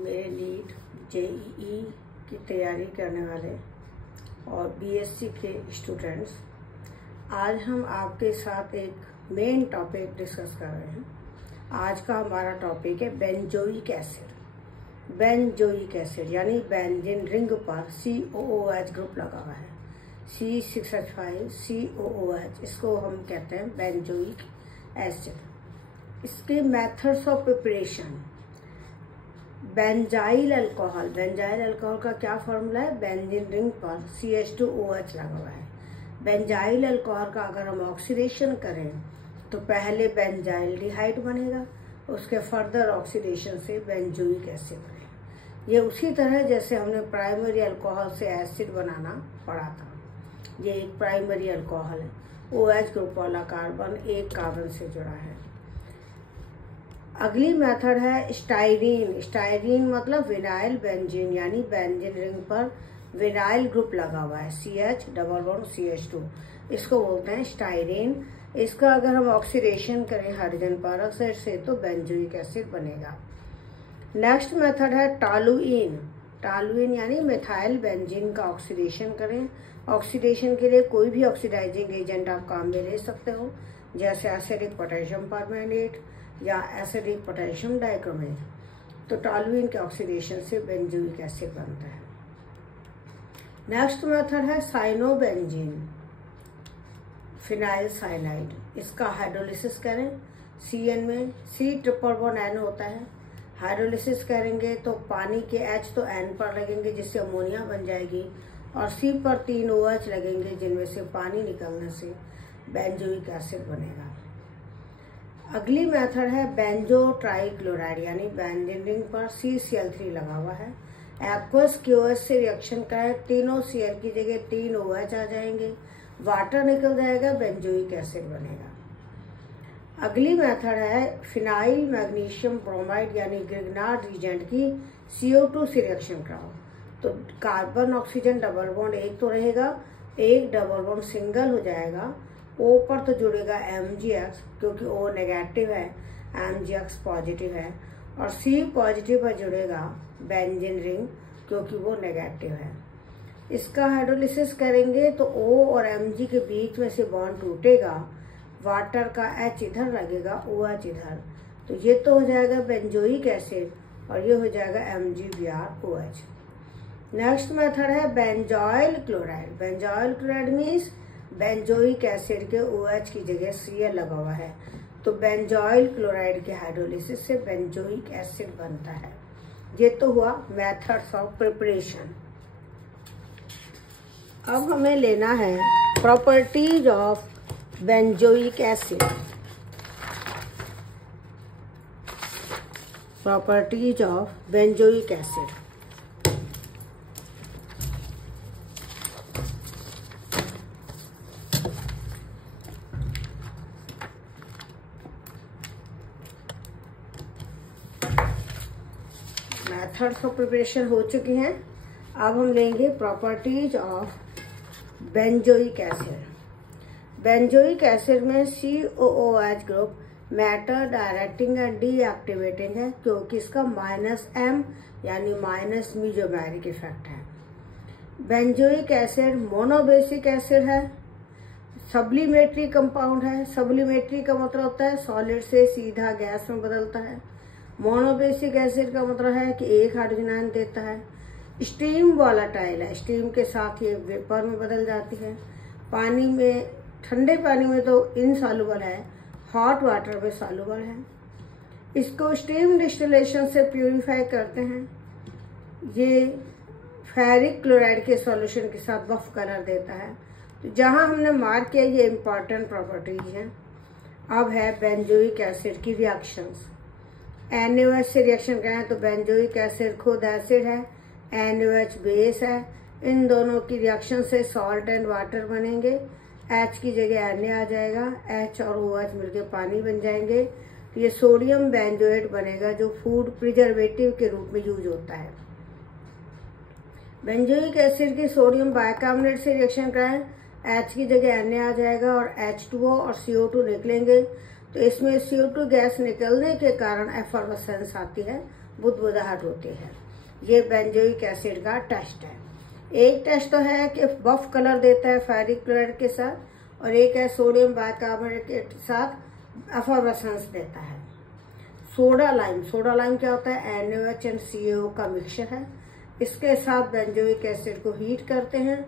मेरे NEET JEE की तैयारी करने वाले और बीएससी के स्टूडेंट्स, आज हम आपके साथ एक मेन टॉपिक डिस्कस कर रहे हैं। आज का हमारा टॉपिक है बेंजोइक एसिड। बेंजोइक एसिड यानी बेंजीन रिंग पर COOH ग्रुप लगा हुआ है, C6H5 COOH, इसको हम कहते हैं बेंजोइक एसिड। इसके methods of preparation, benzyl alcohol का क्या फॉर्मूला है? बेंजीन रिंग पर CH2OH लगा हुआ है। बेंजाइल अल्कोहल का अगर हम ऑक्सीडेशन करें तो पहले बेंजाइल डिहाइड बनेगा, उसके फर्दर ऑक्सीडेशन से बेंजोइक एसिड बनेगा। ये उसी तरह जैसे हमने प्राइमरी अल्कोहल से एसिड बनाना पढ़ा था। ये एक प्राइमरी अल्कोहल है, OH ग्रुप वाला कार्बन एक कार्बन से जुड़ा है। अगली मेथड है स्टाइरीन। स्टाइरीन मतलब विनाइल बेंजीन, यानी बेंजीन रिंग पर विनाइल ग्रुप लगा हुआ है, CH डबल बॉन्ड CH2, इसको बोलते हैं स्टाइरीन। इसका अगर हम ऑक्सीडेशन करें हाइड्रोजन पेरोक्साइड से तो बेंजोइक एसिड बनेगा। नेक्स्ट मेथड है टॉलुइन। टॉलुइन यानी मिथाइल बेंजीन का ऑक्सीडेशन करें। ऑक्सीडेशन के लिए कोई भी ऑक्सीडाइजिंग एजेंट आप काम में ले सकते हो, जैसे एसिडिक पोटेशियम परमैंगनेट या एसिडिक पोटेशियम डाइक्रोमेट। तो टॉलुइन के ऑक्सीडेशन से बेंजोइक एसिड बनता है। नेक्स्ट मेथड है साइनोबेंजीन, फिनाइल साइनाइड। इसका हाइड्रोलिसिस करें, CN में C ट्रिपल बॉन्ड N होता है। हाइड्रोलिसिस करेंगे तो पानी के H तो N पर लगेंगे जिससे अमोनिया बन जाएगी, और C पर 3 OH लगेंगे जिनमें से पानी निकलने से बेंजोइक एसिड बनेगा। अगली मेथड है बेंजो ट्राइक्लोराइड, यानी बेंजीन रिंग पर CCl3 लगा हुआ है। एक्वस QH से रिएक्शन कराए, तीनों Cl की जगह 3 OH आ जाएंगे, वाटर निकल जाएगा, बेंजोइक एसिड बनेगा। अगली मेथड है फिनाइल मैग्नीशियम ब्रोमाइड, यानी ग्रिग्नार्ड रिएजेंट की CO2 से रिएक्शन कराओ तो कार्बन ऑक्सीजन डबल बॉन्ड एक तो रहेगा, एक डबल बॉन्ड सिंगल हो जाएगा। O पर तो जुड़ेगा MgX क्योंकि O नेगेटिव है, MgX पॉजिटिव है, और C पॉजिटिव पर जुड़ेगा बेंजीन रिंग क्योंकि वो नेगेटिव है। इसका हाइड्रोलिसिस करेंगे तो O और Mg के बीच में से बॉन्ड टूटेगा, वाटर का H इधर लगेगा, OH इधर, तो ये तो हो जाएगा बेंजोइक एसिड और ये हो जाएगा MgBrOH। नेक्स्ट मेथड है benzoyl chloride. Benzoyl chloride means benzoic acid के OH की जगह Cl लगा हुआ है, तो बेंजॉइल क्लोराइड के हाइड्रोलिसिस से बेंजोइक एसिड बनता है। ये तो हुआ मेथड्स ऑफ प्रिपरेशन। अब हमें लेना है properties of benzoic acid. Properties of benzoic acid. Methods of preparation हो चुकी हैं। अब हम लेंगे properties of benzoic acid. Benzoic acid में COOH group matter directing and deactivating है क्योंकि इसका -M यानी माइनस मीजोमेरिक इफेक्ट है। बेंजोइक एसिड मोनोबेसिक एसिड है, सब्लिमेटरी कंपाउंड है। सब्लिमेटरी का मतलब होता है सॉलिड से सीधा गैस में बदलता है। मोनोबेसिक एसिड का मतलब है कि एक हाइड्रोजन आयन देता है। स्टीम वॉलेटाइल है, स्टीम के साथ ये वेपर में बदल जाती है। पानी में, ठंडे पानी में तो इनसॉल्युबल है, हॉट वाटर में सॉल्युबल है। इसको स्टीम डिस्टिलेशन से प्यूरिफाई करते हैं। ये फेरिक क्लोराइड के सॉल्यूशन के साथ बफ कलर देता है। तो जहां हमने मार्क किया ये इंपॉर्टेंट प्रॉपर्टीज हैं। अब है बेंजोइक एसिड की रिएक्शंस। NaOH से रिएक्शन करें तो बेंजोइक एसिड खुद एसिड है, NaOH बेस है। इन दोनों की रिएक्शन से सॉल्ट एंड वाटर बनेंगे। H की जगह Na आ जाएगा, H और OH मिलकर पानी बन जाएंगे। तो ये सोडियम बेंजोएट बनेगा जो फूड प्रिजर्वेटिव के रूप में यूज होता है। बेंजोइक एसिड की सोडियम बाइकार्बोनेट से रिएक्शन कराएं, H की जगह Na आ जाएगा और H2O और CO2 निकलेंगे। तो इसमें CO2 गैस निकलने के कारण एफर्वेसेंस आती है बुदबुदाहट होती है। ये बेंजोइक एसिड का टेस्ट है। एक टेस्ट तो है कि बफ कलर देता है फेरिक क्लोराइड के साथ, और एक है सोडियम बाइकार्बोनेट के साथ एफोरेसेंस देता है। सोडा लाइम क्या होता है? NaOH एंड CaO का मिक्सचर है। इसके साथ बेंजोइक एसिड को हीट करते हैं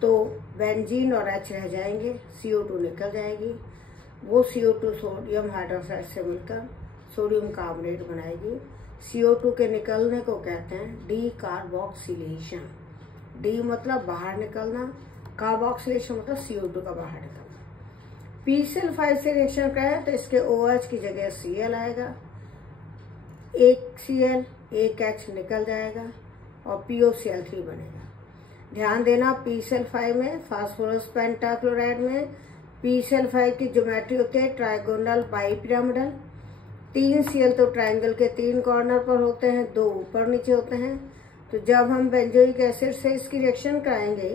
तो बेंजीन और H रह जाएंगे, CO2 निकल जाएगी। वो CO2 सोडियम हाइड्रोक्साइड से मिलकर सोडियम कार्बोनेट बनाएगी। CO2 के निकलने को कहते हैं डीकार्बोक्सिलेशन। डी मतलब बाहर निकलना, कार्बोक्सिलेशन मतलब CO2 का बाहर निकलना। PCl5 से रिएक्शन करें तो इसके OH की जगह Cl आएगा, एक Cl एक H निकल जाएगा और POCl3 बनेगा। ध्यान देना, PCl5 में फास्फोरस पेंटाक्लोराइड में PCl5 की ज्योमेट्री होती है ट्राइगोनल बाइपिरामिडल। 3 Cl तो ट्रायंगल के 3 कॉर्नर पर होते हैं, 2 ऊपर नीचे होते हैं। तो जब हम बेंजोइक एसिड से इसकी रिएक्शन कराएंगे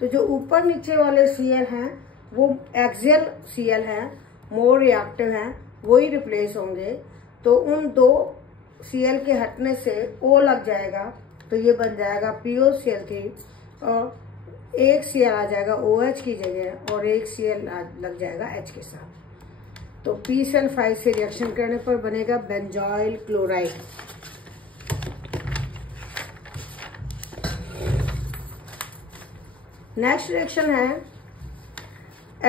तो जो ऊपर नीचे वाले Cl हैं वो एक्सियल Cl हैं, मोर रिएक्टिव हैं, वही रिप्लेस होंगे। तो उन 2 Cl के हटने से O लग जाएगा, तो ये बन जाएगा POCl3 और एक Cl आ जाएगा OH की जगह और एक Cl लग जाएगा H के साथ। तो PCl5 से रिएक्शन करने पर बनेगा बेंजोइल क्लोराइड। नेक्स्ट रिएक्शन है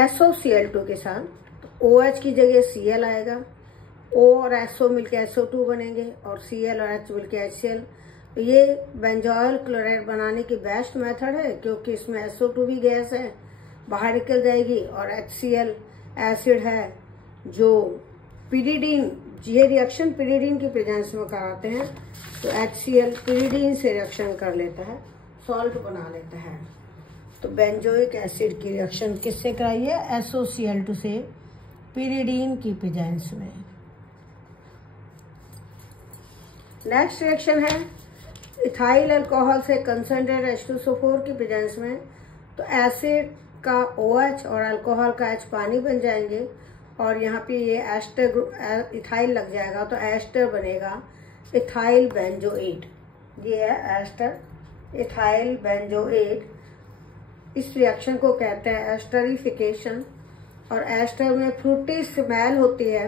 SOCl2 के साथ। तो OH की जगह Cl आएगा, O और SO मिलकर SO2 बनेंगे और Cl और H मिलकर HCl। तो ये बेंजोइल क्लोराइड बनाने की बेस्ट मेथड है, क्योंकि इसमें SO2 भी गैस है, बाहर निकल जाएगी, और HCl एसिड है जो पिरिडीन, ये रिएक्शन पिरिडीन की प्रेजेंस में कराते हैं। तो HCl पिरिडीन से रिएक्शन कर लेता है, सॉल्ट बना लेता है। तो बेंजोइक एसिड की रिएक्शन किससे कराई है? SOCl2 से पिरिडीन की प्रेजेंस में। नेक्स्ट रिएक्शन है इथाइल अल्कोहल से कंसंट्रेट H2SO4 की प्रेजेंस में। तो एसिड का OH और अल्कोहल का H पानी बन जाएंगे और यहाँ पे ये एस्टर इथाइल लग जाएगा, तो एस्टर बनेगा इथाइल बेंजोएट। ये है एस्टर इथाइल बेंजोएट। इस रिएक्शन को कहते हैं एस्टरिफिकेशन, और एस्टर में फ्रूटी स्मेल होती है,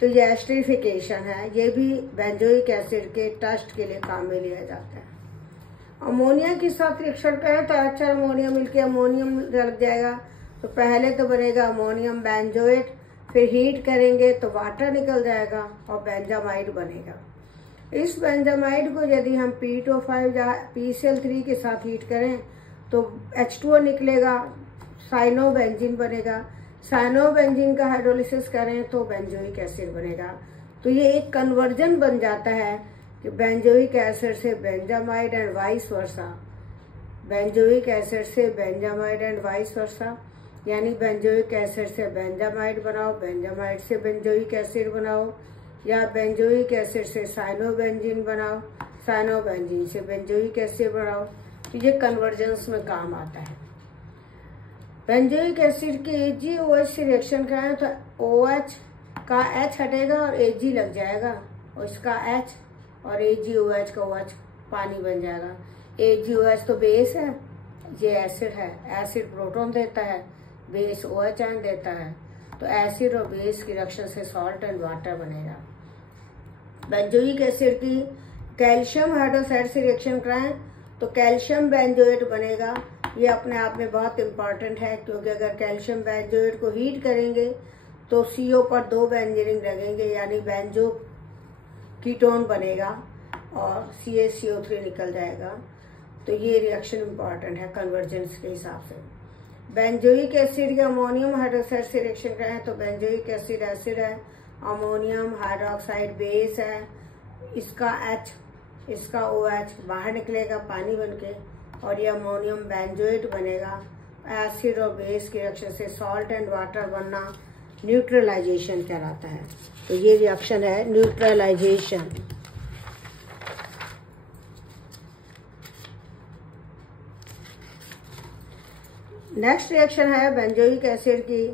तो ये एस्टरिफिकेशन है। ये भी बेंजोइक एसिड के टेस्ट के लिए काम में लिया जाता है। अमोनिया के साथ रिएक्शन करें तो अच्छा अमोनिया मिलकर अमोनियम लग जाएगा। तो पहले तो बनेगा अमोनियम बेंजोएट, फिर हीट करेंगे तो वाटर निकल जाएगा और बेंजामाइड बनेगा। इस बेंजामाइड को यदि हम P2O5 या PCl3 के साथ हीट करें तो H2O निकलेगा, साइनोबेंजीन बनेगा। साइनोबेंजीन का हाइड्रोलिसिस करें तो बेंजोइक एसिड बनेगा। तो ये एक कन्वर्जन बन जाता है कि बेंजोइक एसिड से benzamide and vice versa, benzoic acid से बेंजामाइड एंड वाइस वर्सा, यानी बेंजोइक एसिड से बेंजामाइड बनाओ, बेंजामाइड से बेंजोइक एसिड बनाओ, या बेंजोइक एसिड से साइनोबेंजीन बनाओ, साइनोबेंजीन से बेंजोइक एसिड बनाओ। तो ये कन्वर्जेंस में काम आता है। बेंजोइक एसिड के AgOH से रिएक्शन कराएं तो OH का H हटेगा और Ag लग जाएगा, और इसका H और AgOH का OH पानी बन जाएगा। AgOH तो बेस है, ये एसिड है, एसिड प्रोटॉन देता है, बेस OH आयन देता है। तो एसिड और बेस की रिएक्शन से सॉल्ट एंड वाटर बनेगा। बेंजोइक एसिड की कैल्शियम हाइड्रोक्साइड से रिएक्शन कराएं तो कैल्शियम बेंजोएट बनेगा। ये अपने आप में बहुत इंपॉर्टेंट है, क्योंकि अगर कैल्शियम बेंजोएट को हीट करेंगे तो CO पर 2 बेंजीन लगेंगे, यानी बेंजो कीटोन बनेगा और CaCO3 निकल जाएगा। तो ये रिएक्शन इंपॉर्टेंट है कन्वर्जेंस के हिसाब से। बेंजोइक एसिड या अमोनियम हाइड्रोक्साइड से रिएक्शन करें तो बेंजोइक एसिड है, अमोनियम हाइड्रोक्साइड बेस है, इसका H इसका OH बाहर निकलेगा पानी बनके, और ये अमोनियम बेंजोएट बनेगा। एसिड और बेस के रिएक्शन से सॉल्ट एंड वाटर बनना न्यूट्रलाइजेशन कहलाता है। तो ये रिएक्शन है न्यूट्रलाइजेशन। नेक्स्ट रिएक्शन है बेंजोइक एसिड की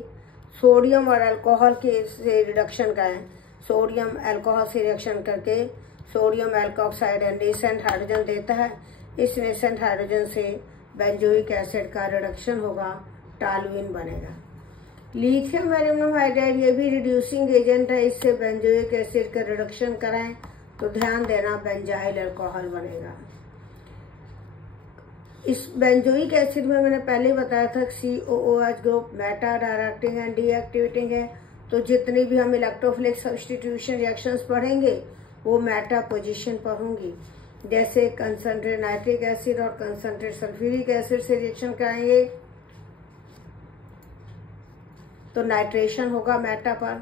सोडियम और अल्कोहल के से रिडक्शन का है। सोडियम अल्कोहल से रिएक्शन करके sodium alkoxide and nascent hydrogen देता है। इस नेसेंट हाइड्रोजन से बेंजोइक एसिड का रिडक्शन होगा, टॉलुइन बनेगा। लिथियम एल्यूमिनियम हाइड्राइड ये भी रिड्यूसिंग एजेंट है, इससे बेंजोइक एसिड का रिडक्शन कराएं तो ध्यान देना बेंजाइल अल्कोहल बनेगा। इस बेंजोइक एसिड में मैंने पहले बताया था COOH group Meta directing and deactivating है, तो जितनी भी हम इलेक्ट्रोफिलिक सब्स्टिट्यूशन रिएक्शंस पढ़ेंगे वो मेटा पोजीशन पर होंगी। जैसे कंसंट्रेट नाइट्रिक एसिड और कंसंट्रेट सल्फ्यूरिक एसिड से रिएक्शन कराएंगे तो नाइट्रेशन होगा मेटा पर।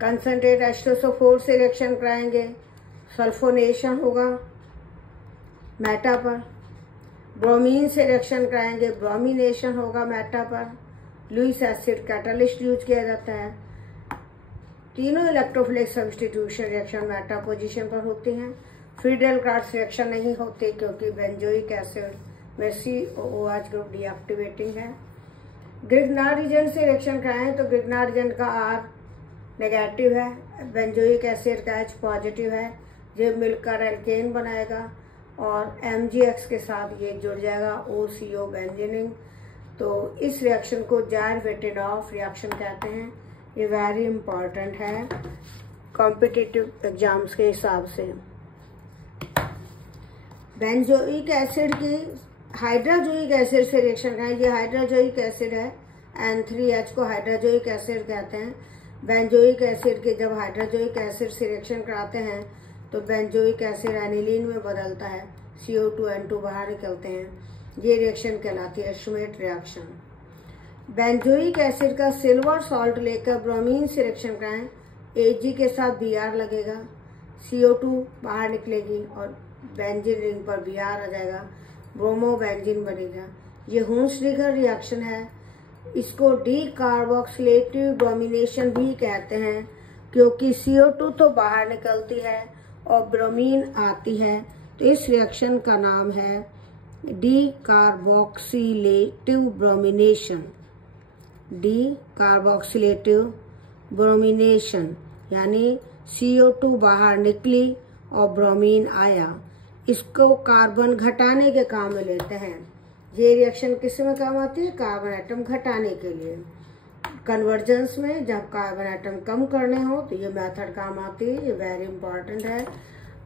कंसंट्रेट H2SO4 से रिएक्शन कराएंगे, सल्फोनेशन होगा मेटा पर। ब्रोमीन से रिएक्शन कराएंगे, ब्रोमिनेशन होगा मेटा पर। लुईस एसिड कैटलिस्ट यूज किया जाता है। तीनों electrophilic substitution reaction Meta position पर होती हैं। फ्रीडेल-क्राफ्ट रिएक्शन नहीं होती क्योंकि बेंजोइक एसिड में COOH ग्रुप डीएक्टिवेटिंग है। ग्रिग्नार्ड एजेंट से रिएक्शन कराएं तो ग्रिग्नार्ड एजेंट का R नेगेटिव है, बेंजोइक एसिड का H पॉजिटिव है, ये मिलकर एल्केन बनाएगा और MgX के साथ ये जुड़ जाएगा OCO बेंजीनिंग। तो इस रिएक्शन को जायर-वेटेनॉफ रिएक्शन कहते हैं। ये वेरी इंपॉर्टेंट है कॉम्पिटिटिव एग्जाम्स के हिसाब से। बेंजोइक एसिड की हाइड्राजोइक एसिड से रिएक्शन कराएं, ये हाइड्राजोइक एसिड है, N3H को हाइड्राजोइक एसिड कहते हैं। बेंजोइक एसिड के जब हाइड्राजोइक एसिड से रिएक्शन कराते हैं तो बेंजोइक एसिड एनिलीन में बदलता है, CO2 N2 बाहर निकलते हैं, ये रिएक्शन कहलाती है श्मिट रिएक्शन। बेंजोइक एसिड का सिल्वर सॉल्ट लेकर ब्रोमीन से रिएक्शन कराएं, Ag के साथ Br लगेगा, CO2 बाहर निकलेगी और बेंजीन रिंग पर Br आ जाएगा, ब्रोमो बेंजीन बनेगा। ये हुंसलिगर रिएक्शन है। इसको डीकार्बोक्सिलेटिव ब्रोमिनेशन भी कहते हैं क्योंकि CO2 तो बाहर निकलती है और ब्रोमीन आती है, तो इस रिएक्शन का नाम है डीकार्बोक्सिलेटिव ब्रोमिनेशन। डीकार्बोक्सिलेटिव ब्रोमिनेशन यानी CO2 बाहर निकली और ब्रोमीन आया, इसको कार्बन घटाने के काम में लेते हैं। ये रिएक्शन किस में काम आती है? कार्बन एटम घटाने के लिए। कन्वर्जेंस में जब कार्बन एटम कम करने हो तो ये मेथड काम आती है, ये वेरी इंपॉर्टेंट है।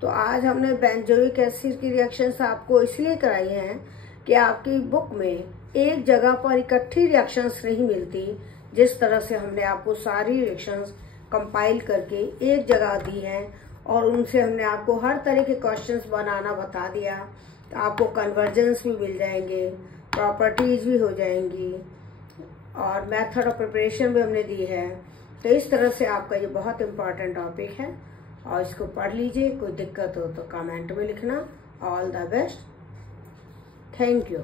तो आज हमने बेंजोइक एसिड की रिएक्शंस आपको इसलिए कराई हैं कि आपकी बुक में एक जगह पर इकट्ठी रिएक्शंस नहीं मिलती, जिस तरह से हमने आपको सारी रिएक्शंस कंपाइल करके एक जगह दी हैं और उनसे हमने आपको हर तरह के क्वेश्चंस बनाना बता दिया। तो आपको कन्वर्जेंस भी मिल जाएंगे, प्रॉपर्टीज भी हो जाएंगी और मेथड ऑफ प्रिपरेशन भी हमने दी है। तो इस तरह से आपका ये बहुत इंपॉर्टेंट टॉपिक है और इसको पढ़ लीजिए। कोई दिक्कत हो तो कमेंट में लिखना। All the best, thank you.